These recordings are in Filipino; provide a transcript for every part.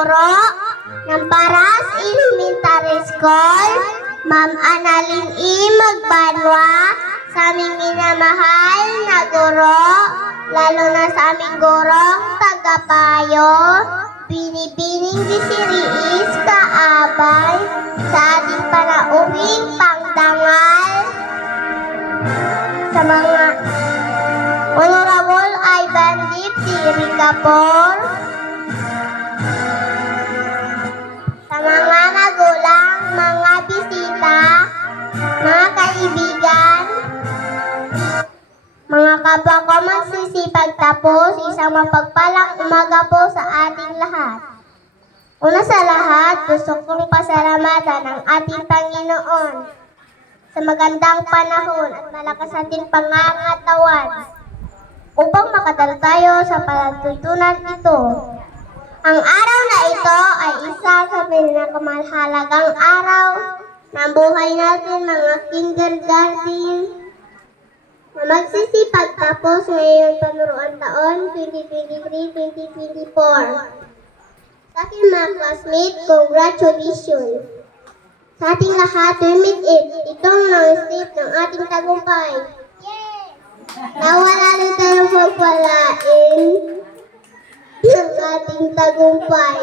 guro ng Paras Elementary School, Ma'am Annalyn E. Magbanwa, sa aming minamahal na guro, lalo na sa aming gurong tagapayo, Binibining Bisiriis Kaabay, sa ating panauwing pangdangal, sa mga Honorable Ivan Dip Tiricapor, sa mga magulang, mga bisita, mga kaibigan, mga kapwa ko magsisipag tapos, isang mapagpalang umaga po sa ating lahat. Una sa lahat, gusto kong pasalamatan ang ating Panginoon sa magandang panahon at malakas ating pangangatawan upang makadal tayo sa palatuntunan ito. Ang araw na ito ay isa sa pinakamahalagang araw ng buhay natin, mga kindergarten, na magsisipag tapos ngayong panuruan taon 2023-2024. Sa aking mga classmates, congratulations! Sa ating lahat, we meet it. Itong nang-step ng ating tagumpay. Nawala na tayong pagpalain ng ating tagumpay.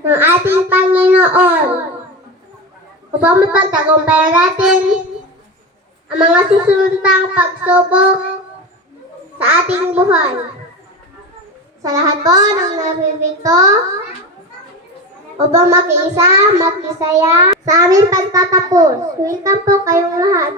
Ng ating Panginoon. Upang mapagtagumpayan natin ang mga susuntang pagsubok sa ating buhay. Sa lahat po ng naririto, upang makiisa, makisaya sa aming pagtatapos. Welcome po kayong lahat,